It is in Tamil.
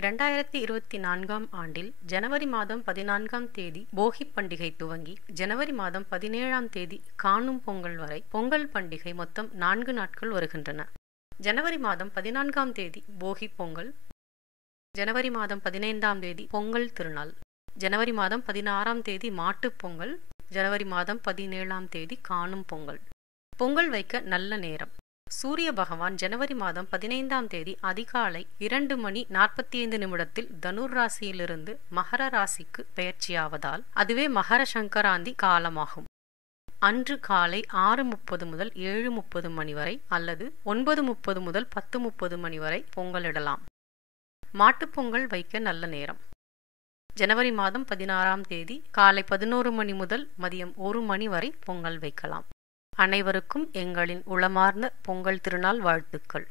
2024ஆம் ஆண்டில் ஜனவரி மாதம் 14ஆம் தேதி போகி பண்டிகை துவங்கி ஜனவரி மாதம் 17ஆம் தேதி காணும் பொங்கல் வரை பொங்கல் பண்டிகை மொத்தம் 4 நாட்கள் வருகின்றன. ஜனவரி மாதம் 14ஆம் தேதி போகி பொங்கல், ஜனவரி மாதம் 15ஆம் தேதி பொங்கல் திருநாள், ஜனவரி மாதம் 16ஆம் தேதி மாட்டுப் பொங்கல், ஜனவரி மாதம் 17ஆம் தேதி காணும் பொங்கல். பொங்கல் வைக்க நல்ல நேரம். சூரிய பகவான் ஜனவரி மாதம் 15ஆம் தேதி அதிகாலை 2:45 தனுர் ராசியிலிருந்து மகர ராசிக்கு பெயர்ச்சியாவதால் அதுவே மகர சங்கராந்தி காலமாகும். அன்று காலை 6:30 முதல் 7:30 மணி வரை அல்லது 9:30 முதல் 10:30 மணி வரை பொங்கலிடலாம். மாட்டுப்பொங்கல் வைக்க நல்ல நேரம். ஜனவரி மாதம் 16ஆம் தேதி காலை 11 மணி முதல் மதியம் 1 மணி வரை பொங்கல் வைக்கலாம். அனைவருக்கும் எங்களின் உளமார்ந்த பொங்கல் திருநாள் வாழ்த்துக்கள்.